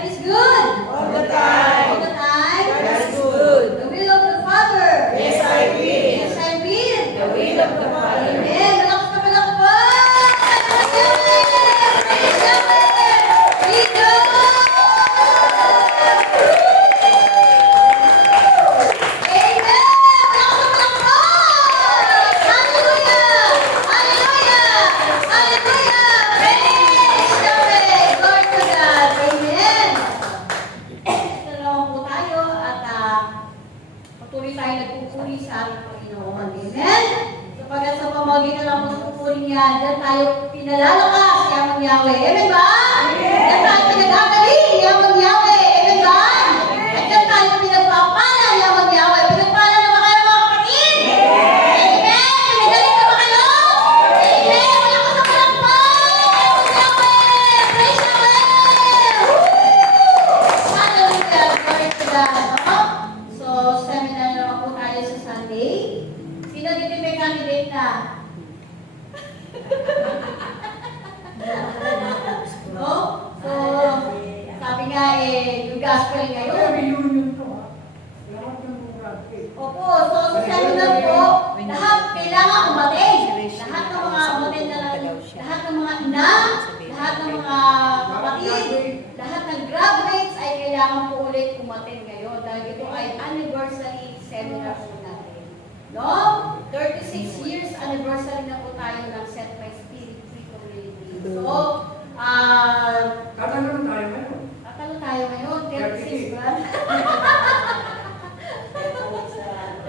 God is good. All the time. All the time. God is good. The will of the Father. Yes, I will. Yes, I will. The will of the Father. Amen. Malakas na malakas po. Praise Yahweh. Praise Yahweh. Patuloy tayo nagpupuri sa ating Panginoon. Amen? Sapagat sa pamamagitan ng pagpupuri niya, dyan tayo pinalalakas, Yamang Yahweh. Amen ba? Dyan tayo pinag-agaling, Yamang Yahweh. Amen ba? At dyan tayo pinagpapala, Yamang Yahweh. Pinagpala na ba kayo mga kapatid? Amen? Pinagaling na ba kayo? Amen? Wala ka sa palakpak! Yahweh! Praise Yahweh! Hallelujah! Glory to God. So, seminar naman po tayo sa Sunday. Sino dito may candidate na? No? So, sabi nga yung gospel ngayon. Opo, so sa seminar po, lahat kailangan umattend. Lahat ng mga umattend na lahat ng mga ina, lahat ng mga kapatid, lahat ng graduates ay kailangan po ulit umattend ngayon dahil ito ay anniversary seminar po natin. No? 36 years anniversary na po tayo ng Set My Spirit Free Community. So, Tatanong tayo ngayon. tatalo tayo ngayon, 36 ba?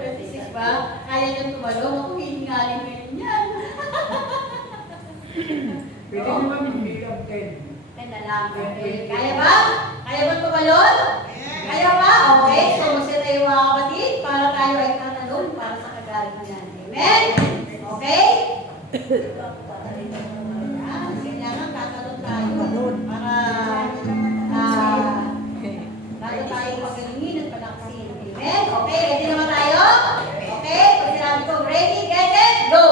36 ba? Kaya nyo tumalong? Ako hihingalin ngayon yan. Pwede naman hindi ang 10. 10 na lang. Okay. Kaya ba? Kaya ba tumalon? Kaya ba? Okay. So, masaya tayo mga kapatid para tayo ay tatalon para sa kagaling niyan. Amen? Okay? Kailangan tatalon tayo para lalo tayo pagalingin at palaksin. Amen? Okay? Ready naman tayo? Okay? Pag sinabi ko, ready, get it, go!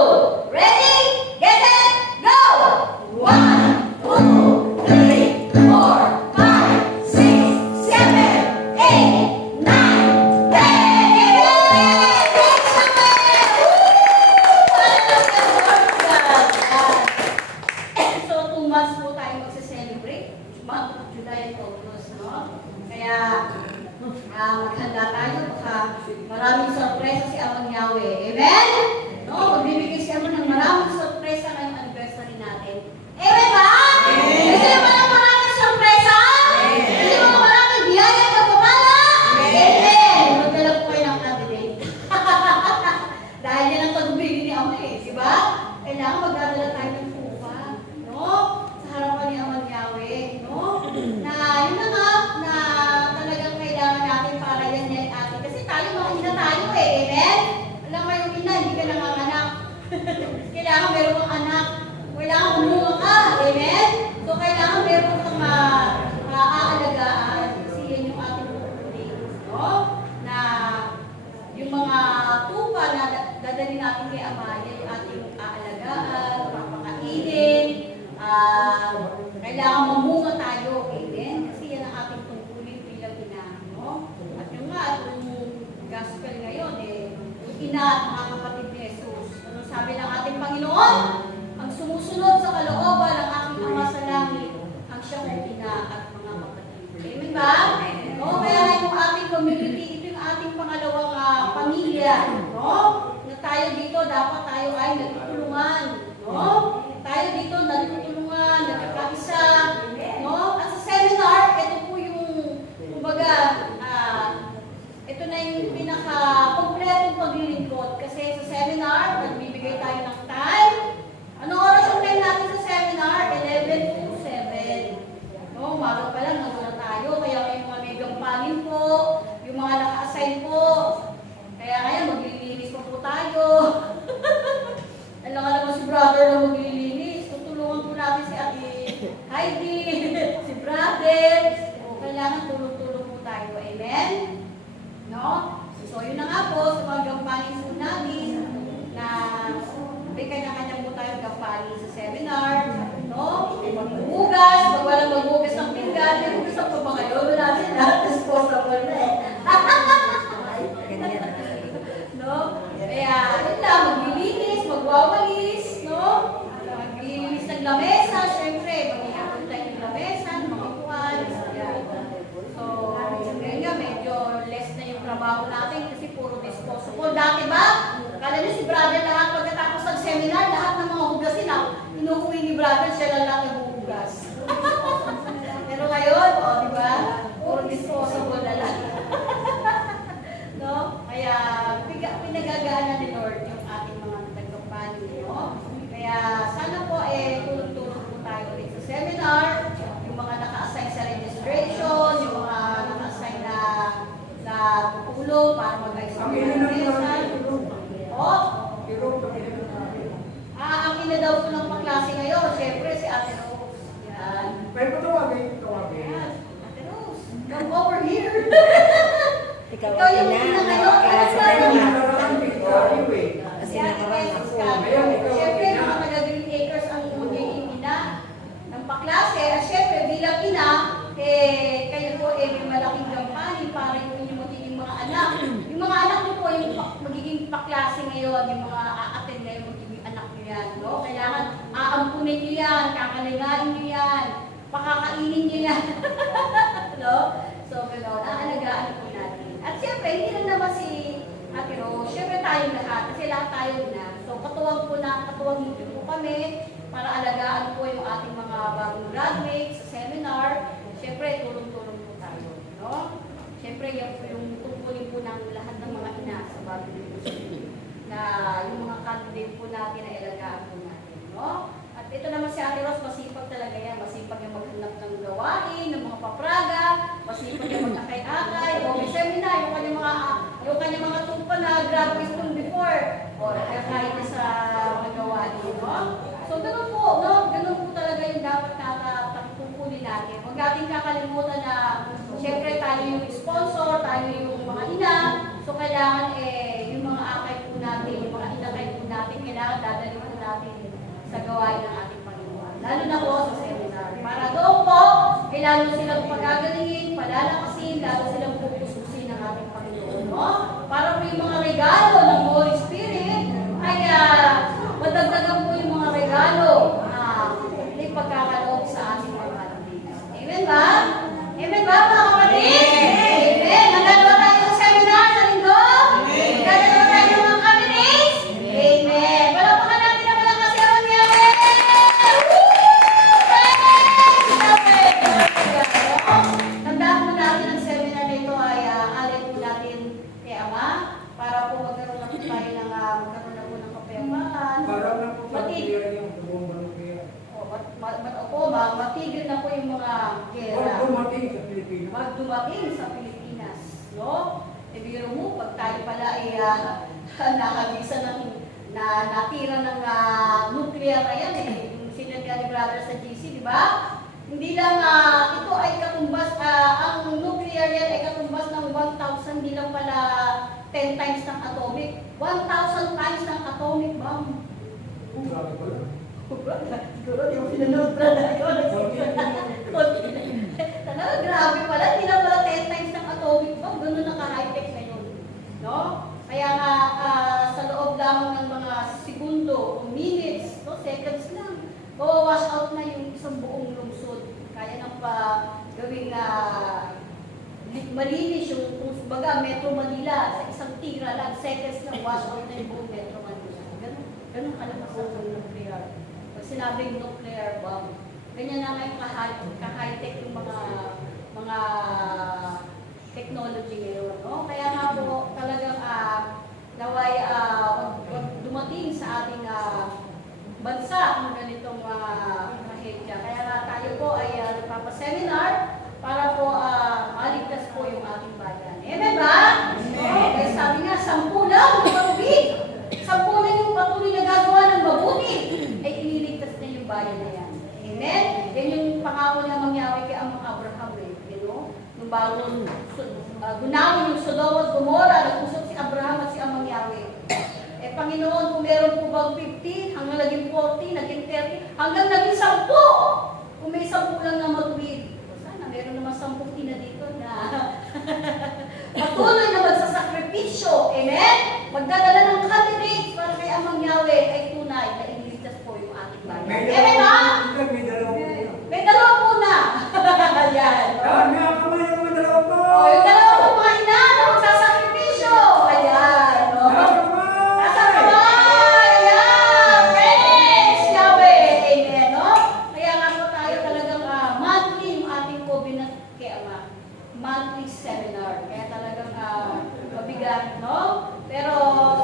Ready, get it, go! 1, 2, 3, 4, 5, 6, 7, 8, 9, 10. So, 2 months po tayo magse-celebrate. Month of July and August, no? Kaya, maghanda tayo. Baka maraming sorpresa si Amang Yahweh. Amen? No? Magbibigay si Amang ng maraming sorpresa ngayong anniversary natin. Amen ba? Gusto nyo ba ng maraming sorpresa? Gusto nyo ba maraming biyaya at kapamala? Amen! Magdala po kayo ng candidate. Dahil yan ang tagubilin ni Amang di ba? Kailangan magdadala tayo ng pupa. No? Sa harapan ni Amang Yahweh. No? Na yun na nga, na talagang kailangan natin para yan yan atin. Kasi tayo mga ina tayo Amen? Alam mo yung ina, hindi ka nanganganak. Kailangan meron kang anak. Kailangan umunga ka. Amen? So, kailangan meron kang maaalagaan. Kasi yan yung ating pupunin. No? Na yung mga tupa na dadali natin kay Ama, yan yung ating aalagaan, papakainin. Kailangan mamunga tayo. Amen? Kasi yan ang ating tungkulin bilang ina. No? At yung nga, yung gospel ngayon, yung ina at mga kapatid ni Jesus. Ano sabi ng ating Panginoon? Ang sumusunod sa kalooban ng aking Ama sa langit, ang siyang ina at mga kapatid. Amen ba? No? Kaya yung ating community, ito yung ating pangalawang pamilya. No? Na tayo dito, dapat tayo ay nagtutulungan. No? Tayo dito nagtutulungan, nagkakaisa. No? At sa seminar, ito po yung, kumbaga, ito na yung pinaka-kompletong paglilingkod. Kasi sa seminar, nagbibigay tayo ng time. Anong oras ang time natin sa seminar? 11 to 7. No? Umaga pa lang, nagula tayo. Kaya yung mga may gampanin po, yung mga naka-assign po. Kaya ngayon, maglilinis pa po tayo. Alam nga naman si brother na maglilinis. Tutulungan po natin si Ate Heidi, si brother. So, kailangan tulong-tulong po tayo. Amen? No? So, yun na nga po, sa mga gampanin po natin, na may kanya-kanya po tayo gampanin sa seminar. No? Maghugas, pag walang maghugas ng pinggan, dati kung gusto ko ba kayo, wala din lahat disposable na eh. No? Kaya, yun lang, maglilinis, magwawalis, no? Maglilinis ng lamesa, syempre, mag-iapon tayo ng lamesa, ng mga kuwan, yan. So, ngayon nga, medyo less na yung trabaho natin kasi puro disposable. Dati ba? Kala niyo si brother lahat pagkatapos ng seminar, lahat ng mga hugasin na inuuwi ni brother, siya lang lang naghuhugas. Pero ngayon, o, di ba? Puro disposable na lang. No? Kaya pinagagana ni Lord yung ating mga nagkampanya, no? Kaya sana po tulong-tulong po tayo ulit sa seminar, yung mga naka-assign sa registration, yung mga naka-assign na tutulong para mag-ayos Ang ng ina ng mesa. Oh, ang ina daw po ng paklase ngayon, syempre si Ate Rose. Yan. Pero tawagin. Yan. Ate Rose, come over here. Ikaw Ikaw yung ina, ina ngayon. kaya sa Ano kanya. Kasi Kasi nakaraan ako. Siyempre, mga taga-Green Acres ang magiging ina ng paklase. At siyempre, bilang ina, kayo po may malaking gampanin para yung inyong magiging mga anak. Yung mga anak niyo po, yung magiging paklase ngayon, yung mga a-attend ngayon, magiging anak niyo yan. No? Kailangan aampunin niyo yan, kakaligain niyo yan, pakakainin niyo yan. No? So, gano'n, aalagaan po natin. At siyempre, hindi lang naman si Ate Rose, siyempre tayong lahat, kasi lahat tayo na. So, katuwang niyo po kami para alagaan po yung ating mga bagong graduates sa seminar. Siyempre, tulong-tulong po tayo. No? Siyempre, yung tungkulin po ng lahat ng mga ina sa bagong university na yung mga candidate po natin na ilagaan po natin. No? At ito naman si Ate Rose, masipag talaga yan. Masipag yung maghanap ng gawain, ng mga papraga, masipag yung mag-akay-akay, o may seminar, yung kanyang mga tumpa na graduates from before, o kahit sa mga gawain. No? So, ganun po, no? Ganun po talaga yung dapat tungkulin natin. Huwag natin kakalimutan na siyempre tayo yung sponsor, tayo yung mga ina, so kailangan yung mga akay po natin, yung mga inakay po natin, kailangan dadalhin po natin sa gawain ng ating Panginoon. Lalo na po sa seminar. Para doon po, lalo silang pagagalingin, palalakasin, lalo silang pupususin ng ating Panginoon. No? Para po yung mga regalo ng Holy Spirit ay madagdagan po yung mga regalo na may pagkakaloob sa ating mga kapatid. Amen ba? Amen ba mga kapatid? Amen. Hanggang ba tayo sa seminar sa linggo? Hanggang ba tayo ng mga candidates? Amen. Palapakan natin ang malakas yung mangyari. Tandaan po natin ang seminar na ito ay alin po natin kay Ama para po magkaroon na po tayo ng magkaroon na po ng kapayapaan. Para na po pag-clear yung buong barangay. Matigil na po yung mga gera. Huwag dumating sa Pilipinas. Magdumating sa Pilipinas. No? Biro mo, pag tayo pala ay nakagisa ng natira ng nuclear na yan yung sinaga ni brother sa GC, di ba? Hindi lang ito ay katumbas, ang nuclear yan ay katumbas ng 1,000, hindi lang pala 10 times ng atomic. 1,000 times ng atomic bomb. Grabe pala. Siguro di mo pinanood na ikaw talaga, grabe pala. Hindi lang pala 10 times ng atomic bomb. Ganun naka-high-tech na yun. No? Kaya nga, sa loob lamang ng mga segundo o minutes, no, seconds lang, mawawash out na yung isang buong lungsod. Kaya nang pa gawing malinis yung, baga, Metro Manila, sa isang tira lang, seconds lang, wash out na yung buong Metro Manila. Ganun kalakas ang nuclear. Pag sinabing nuclear bomb, ganyan na ngayon ka-high-tech yung mga technology ngayon. No? Kaya nga po talagang naway dumating sa ating bansa ang ganitong ahensya. Kaya nga tayo po ay nagpapaseminar para po maligtas po yung ating bayan. Amen ba? Amen. Kaya sabi nga, 10 lang yung matubig. 10 lang yung patuloy na gagawa ng mabuti. Ay iniligtas na yung bayan na yan. Amen? Yan yung pangako na mangyari kay Amang Abraham. You know? Nung bago gunawin yung Sodom at Gomorrah, nag-usap si Abraham at si Amang Yahweh. Panginoon, kung meron po bang 50, hanggang naging 40, naging 30, hanggang naging 10. Kung may 10 lang na matuwid. Sana meron naman 10 ina dito na patuloy na magsasakripisyo. Amen? Magdadala ng candidates para kay Amang Yahweh ay tunay na iniligtas po yung ating bayan. Amen ba? May dalawang po. May dalawa po na. Ayan. May kamay naman dalawang po. O, yung dalawa po mga ina na magsasakripisyo. Ayan. O. Nasa kamay. Ayan. Praise Yahweh. Amen. No? Kaya nga po tayo talagang monthly yung ating po kay Ama. Monthly seminar. Kaya talagang mabigat, no? Pero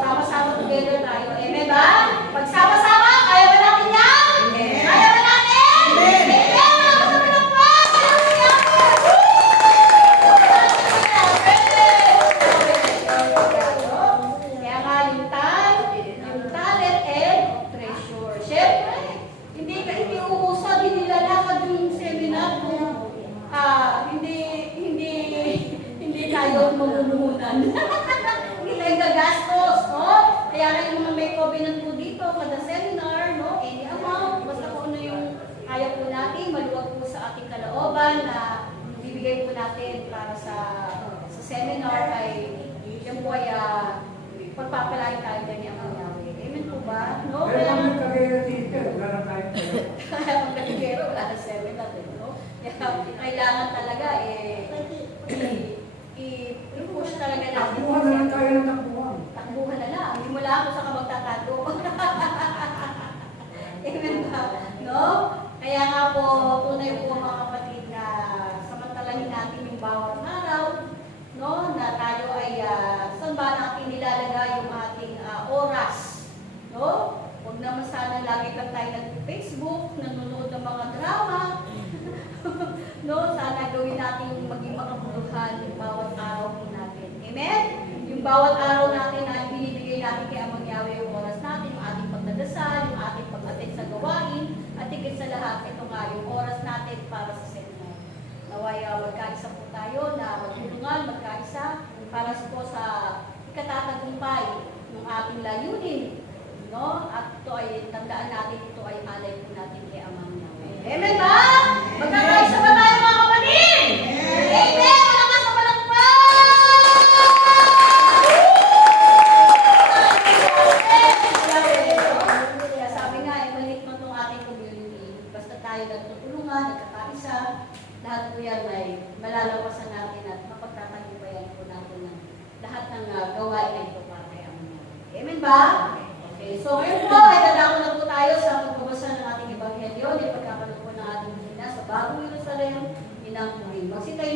sama-sama together tayo. Amen ba? Pagsama-sama, kaya ba natin yan? Amen. Kaya ba natin? Amen. Amen. Makasama ng po. Kaya nga yung talent and treasure. Siyempre, hindi uusad, hindi lalakad yung seminar kung hindi tayo mamumuhunan. Hindi tayo gagastos, no? Kaya nga yung mga may covenant po dito, kada seminar, no? Any amount, basta kung ano yung kaya po natin, maluwag po sa ating kalooban na bibigay po natin para sa seminar ay yan po ay pagpapalain tayo din ni Amang Yahweh. Amen po ba? No? Pero Kaya kung nagkagaya na teacher, wala na tayo. kaya pag nagkero, wala na seminar din, no? Kaya kailangan talaga i-push talaga natin. Takbuhan na lang tayo ng takbuhan. Takbuhan na lang. Hindi mo lang ako sa magtatago. Amen ba? No? Kaya nga po, tunay po mga kapatid na samantalahin natin yung bawat araw, no? Na tayo ay saan ba natin nilalagay yung ating oras, no? Huwag naman sana lagi lang tayo nag-Facebook, nanonood ng mga drama. No, sana gawin natin maging makabuluhan yung bawat araw po natin. Amen? Yung bawat araw natin na binibigay natin kay Amang Yahweh yung oras natin, yung ating pagdadasal, yung ating pag-attend sa gawain, at higit sa lahat, ito nga yung oras natin para sa seminar. Naway magkaisa po tayo na magtulungan, magkaisa para po sa ikatatagumpay ng ating layunin. No? At ito ay, tandaan natin, ito ay alay po natin kay Amang Yahweh. Amen ba? Magkakaisa ba tayo mga kapatid? Amen! Malakas na palakpak! Kaya sabi nga, maliit mo itong ating community. Basta tayo nagtutulungan, nagkakaisa, lahat po yan ay malalawasan natin at mapagtatagumpayan po natin ng lahat ng gawain na ito para kay Amang Yahweh. Amen ba? Okay, so ngayon po, ay dadako na po tayo sa pagbabasa ng ating ebanghelyo, di pagkakaroon po ng ating hina sa Bagong Jerusalem, Inang Purim. Magsitayo